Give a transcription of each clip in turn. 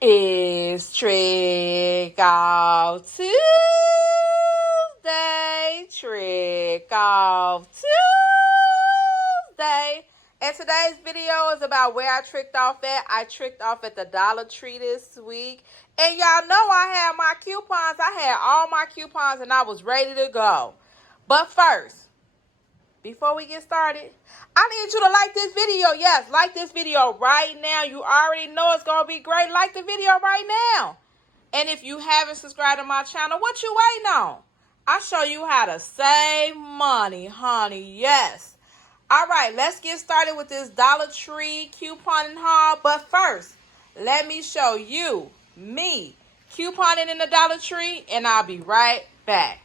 It's Trick Off Tuesday. Trick Off Tuesday. And today's video is about where I tricked off at. I tricked off at the Dollar Tree this week. And y'all know I had my coupons. I had all my coupons and I was ready to go. But first, before we get started, I need you to like this video. Yes, like this video right now. You already know it's going to be great. Like the video right now. And if you haven't subscribed to my channel, what you waiting on? I'll show you how to save money, honey. Yes. All right, let's get started with this Dollar Tree couponing haul. But first, let me show you me couponing in the Dollar Tree, and I'll be right back.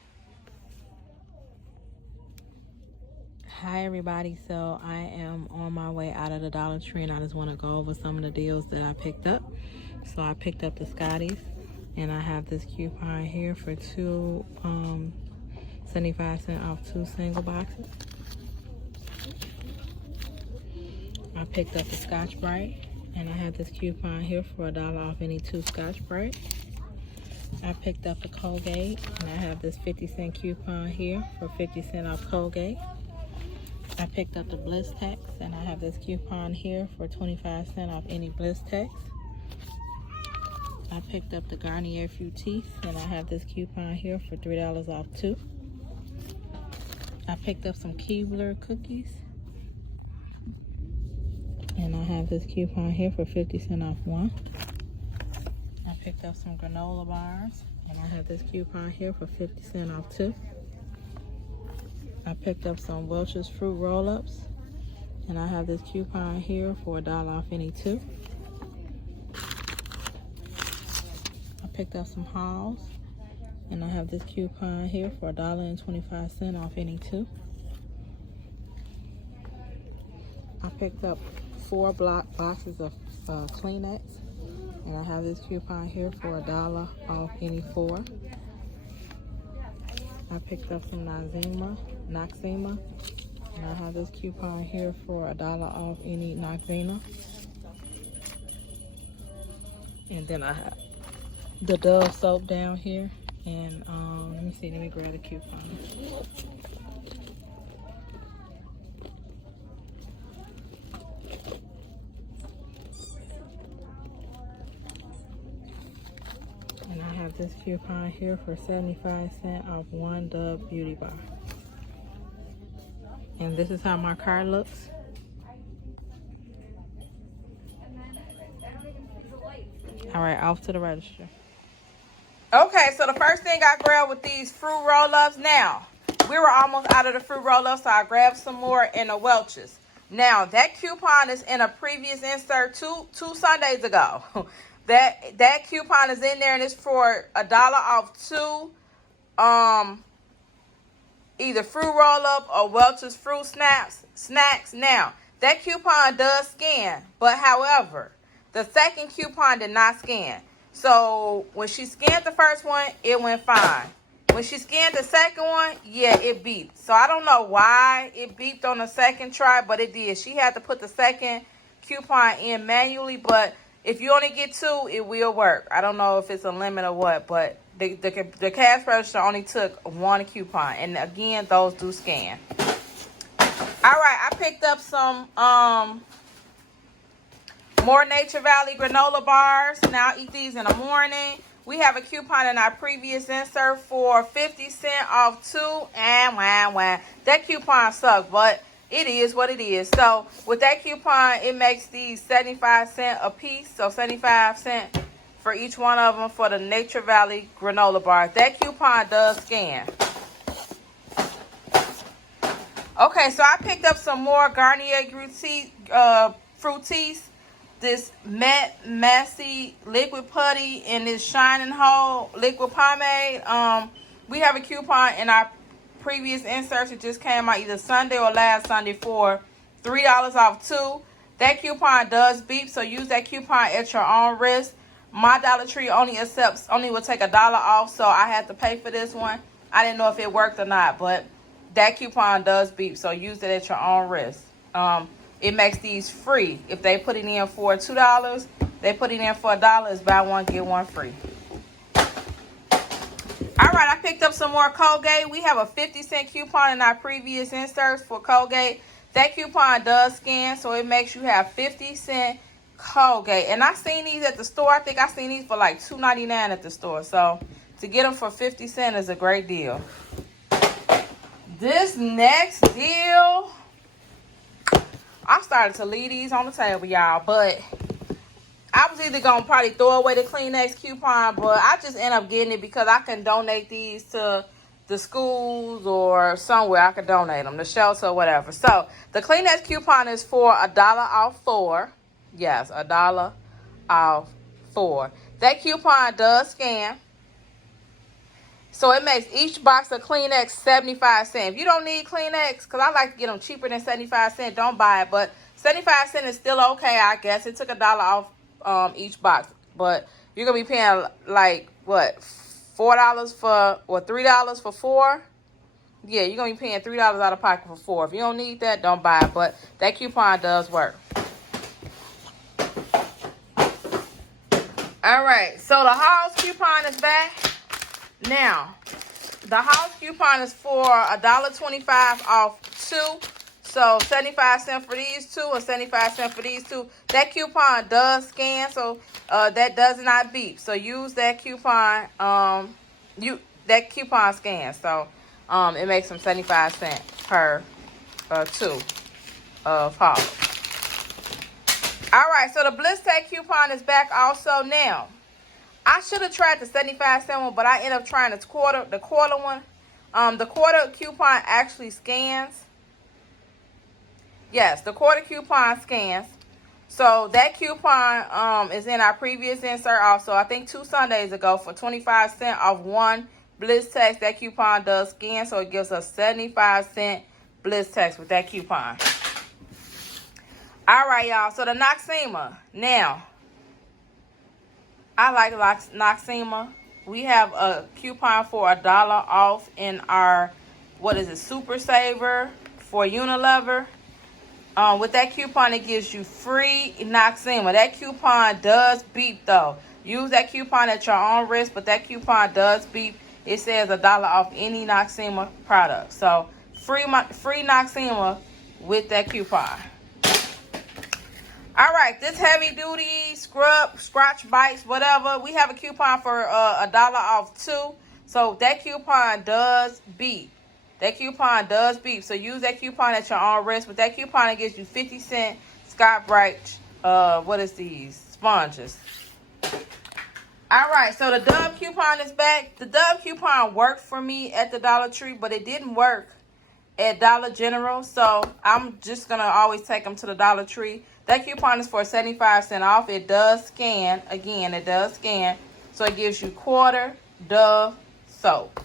Hi everybody, so I am on my way out of the Dollar Tree and I just want to go over some of the deals that I picked up. So I picked up the Scotties and I have this coupon here for two 75 cents off 2 single boxes. I picked up the Scotch Brite and I have this coupon here for $1 off any 2 Scotch Brite. I picked up the Colgate and I have this 50-cent coupon here for 50 cents off Colgate. I picked up the Bliss Tex and I have this coupon here for 25 cents off any Bliss Tex. I picked up the Garnier Fructis and I have this coupon here for $3 off 2. I picked up some Keebler cookies and I have this coupon here for 50 cents off 1. I picked up some granola bars and I have this coupon here for 50 cents off 2. I picked up some Welch's Fruit Roll-Ups, and I have this coupon here for $1 off any 2. I picked up some Halls, and I have this coupon here for $1.25 off any 2. I picked up 4 boxes of Kleenex, and I have this coupon here for $1 off any 4. I picked up some Noxzema, and I have this coupon here for $1 off any Noxzema. And then I have the Dove soap down here, and let me grab the coupon. And I have this coupon here for 75 cents off 1 Dove Beauty Bar. And this is how my card looks. All right, off to the register. Okay, so the first thing I grabbed with these fruit roll-ups. Now, we were almost out of the fruit roll-ups, so I grabbed some more in the Welch's. Now, that coupon is in a previous insert two Sundays ago. That coupon is in there and it's for $1 off 2 either fruit roll-up or Welch's fruit snacks. Now, that coupon does scan, but however, the second coupon did not scan. So when she scanned the first one, it went fine. When she scanned the second one, yeah, it beeped. So I don't know why it beeped on the second try, but it did. She had to put the second coupon in manually, but if you only get 2, it will work. I don't know if it's a limit or what, but the cash register only took 1 coupon. And again, those do scan. All right, I picked up some more Nature Valley granola bars. Now I eat these in the morning. We have a coupon in our previous insert for 50 cents off 2. And that coupon sucked, but it is what it is. So with that coupon, it makes these 75 cents a piece. So 75 cents for each one of them for the Nature Valley granola bars. That coupon does scan. Okay, so I picked up some more Garnier Fructis. This Matte Messy Liquid Putty and this Shining Hole Liquid Pomade. We have a coupon in our previous inserts. It just came out either Sunday or last Sunday for $3 off 2. That coupon does beep, so use that coupon at your own risk. My Dollar Tree only will take $1 off, so I had to pay for this one. I didn't know if it worked or not, but that coupon does beep, so use it at your own risk. It makes these free. If they put it in for $2, They put it in for $1. It's buy one, get one free. All right, I picked up some more Colgate. We have a 50-cent coupon in our previous inserts for Colgate. That coupon does scan, so it makes you have 50-cent Colgate. And I seen these at the store. I think I seen these for like $2.99 at the store. So to get them for 50 cents is a great deal. This next deal, I started to leave these on the table, y'all, but I was either going to probably throw away the Kleenex coupon, but I just end up getting it because I can donate these to the schools or somewhere. I can donate them, the shelter or whatever. So the Kleenex coupon is for $1 off 4. Yes, $1 off 4. That coupon does scan. So it makes each box of Kleenex 75 cents. If you don't need Kleenex, because I like to get them cheaper than 75 cents, don't buy it. But 75 cents is still okay, I guess. It took $1 off each box. But you're going to be paying like, what, $4 for, or $3 for 4? Yeah, you're going to be paying $3 out of pocket for 4. If you don't need that, don't buy it. But that coupon does work. All right, so the Halls coupon is back. Now, the house coupon is for $1.25 off 2. So 75 cents for these 2 and 75 cents for these 2. That coupon does scan, so that does not beep. So use that coupon. That coupon scans. So it makes them 75 cents per 2 of Halls. All right, so the Bliss Tech coupon is back also now. I should have tried the 75-cent one, but I ended up trying the quarter one. The quarter coupon actually scans. Yes, the quarter coupon scans. So that coupon is in our previous insert also. I think 2 Sundays ago for 25 cents off 1 Bliss Text. That coupon does scan, so it gives us 75-cent Bliss Text with that coupon. All right, y'all. So the Noxema. Now, I like Noxema. We have a coupon for $1 off in our, what is it, Super Saver for Unilever. With that coupon, it gives you free Noxema. That coupon does beep, though. Use that coupon at your own risk, but that coupon does beep. It says $1 off any Noxema product. So, free Noxema with that coupon. All right, this heavy duty scrub, scratch bites, whatever. We have a coupon for $1 off 2. So that coupon does beep. That coupon does beep. So use that coupon at your own risk. But that coupon, it gives you 50-cent Scott Bright, what is these? Sponges. All right, so the Dove coupon is back. The Dove coupon worked for me at the Dollar Tree, but it didn't work at Dollar General. So I'm just going to always take them to the Dollar Tree. That coupon is for 75 cents off. It does scan. Again, it does scan. So it gives you quarter Dove soap.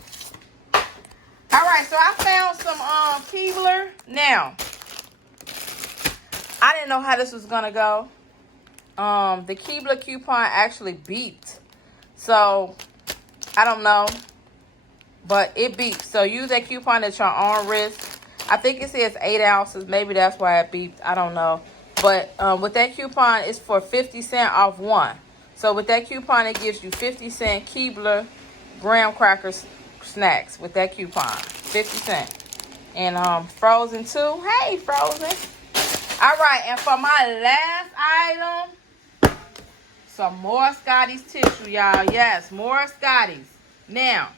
All right, so I found some Keebler. Now, I didn't know how this was going to go. The Keebler coupon actually beeped. So, I don't know. But it beeps. So use that coupon at your own risk. I think it says 8 ounces. Maybe that's why it beeped. I don't know. But with that coupon, it's for 50 cents off 1. So with that coupon, it gives you 50-cent Keebler graham crackers snacks with that coupon. 50 cents. And Frozen too. Hey, Frozen. All right. And for my last item, some more Scotty's tissue, y'all. Yes, more Scotty's. Now,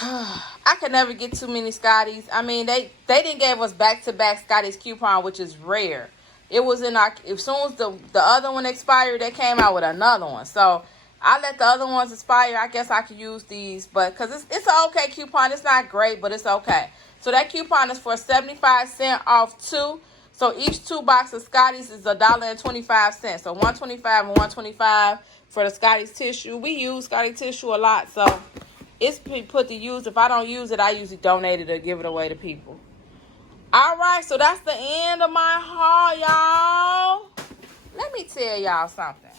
I could never get too many Scotties. I mean, they didn't give us back-to-back Scotties coupon, which is rare. It was in our, as soon as the other one expired, they came out with another one. So I let the other ones expire. I guess I could use these, but because it's an okay coupon. It's not great, but it's okay. So that coupon is for 75 cents off 2. So each 2 boxes of Scotties is $1.25. So $1.25 and $1.25 for the Scotties tissue. We use Scotties tissue a lot, so it's put to use. If I don't use it, I usually donate it or give it away to people. All right, so that's the end of my haul, y'all. Let me tell y'all something.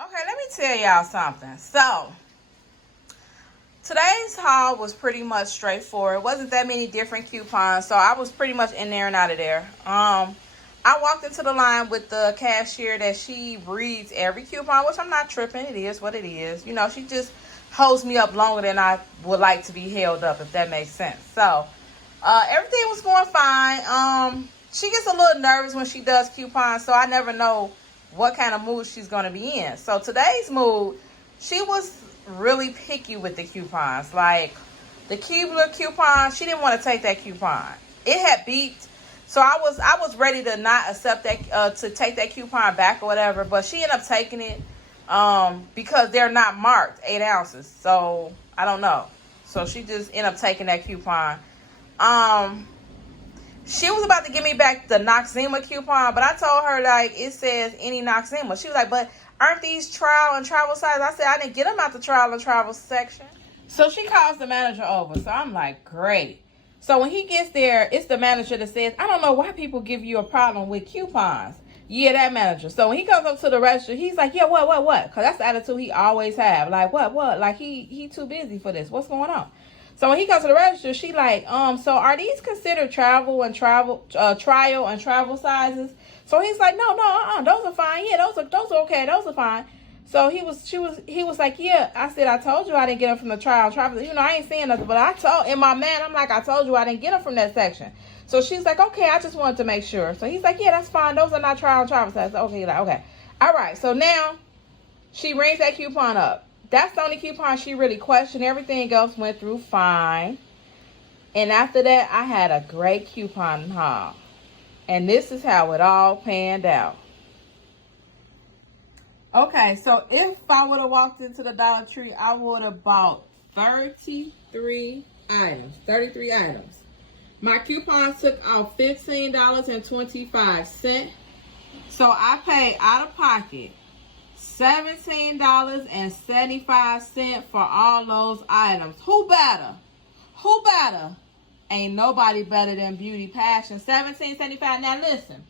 Okay, let me tell y'all something. So, Today's haul was pretty much straightforward. It wasn't that many different coupons, so I was pretty much in there and out of there. I walked into the line with the cashier that she reads every coupon, which I'm not tripping. It is what it is. You know, she just holds me up longer than I would like to be held up, if that makes sense. So, everything was going fine. She gets a little nervous when she does coupons, so I never know what kind of mood she's going to be in. So, today's mood, she was really picky with the coupons. Like, the Keebler coupon, she didn't want to take that coupon. It had beeped. So I was ready to not accept that, to take that coupon back or whatever, but she ended up taking it because they're not marked 8 ounces. So I don't know. So she just ended up taking that coupon. She was about to give me back the Noxzema coupon, but I told her, like, it says any Noxzema. She was like, but aren't these trial and travel sizes? I said, I didn't get them out the trial and travel section. So she calls the manager over. So I'm like, great. So when he gets there, it's the manager that says, I don't know why people give you a problem with coupons. Yeah, that manager. So when he comes up to the register, he's like, yeah, what? Because that's the attitude he always have. Like, what? Like, he too busy for this. What's going on? So when he comes to the register, she like, so are these considered trial and travel sizes? So he's like, no, those are fine. Yeah, those are okay. Those are fine. So he was like, yeah. I said, I told you I didn't get them from the trial and travel. You know, I ain't saying nothing, but in my mind, I'm like, I told you I didn't get them from that section. So she's like, okay, I just wanted to make sure. So he's like, yeah, that's fine. Those are not trial and travel sizes. Okay, like, okay. All right. So now she rings that coupon up. That's the only coupon she really questioned. Everything else went through fine. And after that, I had a great coupon haul. And this is how it all panned out. Okay, so if I would have walked into the Dollar Tree, I would have bought 33 items. 33 items. My coupons took out $15.25. So I paid out of pocket $17.75 for all those items. Who better? Who better? Ain't nobody better than Beauty Passion. $17.75. Now listen,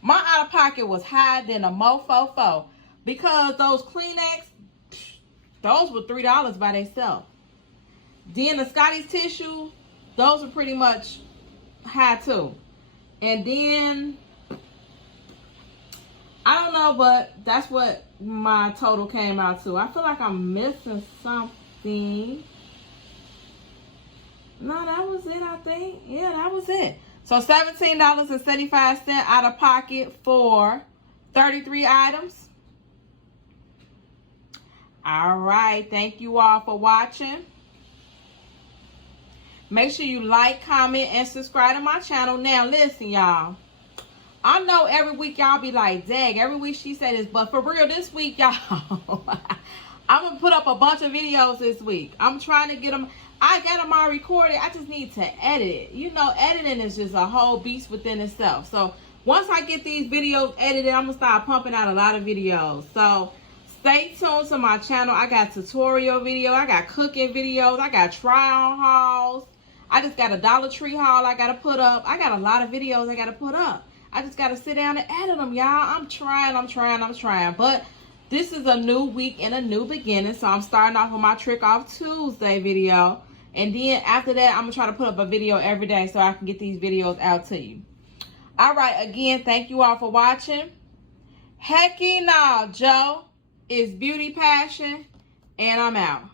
my out of pocket was higher than a mofo. Because those Kleenex, those were $3 by themselves. Then the Scotty's tissue, those were pretty much high too. And then, I don't know, but that's what my total came out to. I feel like I'm missing something. No, that was it, I think. Yeah, that was it. So $17.75 out of pocket for 33 items. All right. Thank you all for watching. Make sure you like, comment, and subscribe to my channel. Now, listen, y'all. I know every week y'all be like, dang, every week she said this. But for real, this week, y'all, I'm going to put up a bunch of videos this week. I'm trying to get them. I got them all recorded. I just need to edit it. You know, editing is just a whole beast within itself. So, once I get these videos edited, I'm going to start pumping out a lot of videos. So, stay tuned to my channel. I got tutorial video. I got cooking videos. I got try-on hauls. I just got a Dollar Tree haul I got to put up. I got a lot of videos I got to put up. I just got to sit down and edit them, y'all. I'm trying. But this is a new week and a new beginning. So I'm starting off with my Trick Off Tuesday video. And then after that, I'm going to try to put up a video every day so I can get these videos out to you. All right. Again, thank you all for watching. Hecky nah, Joe. It's Beauty Passion, and I'm out.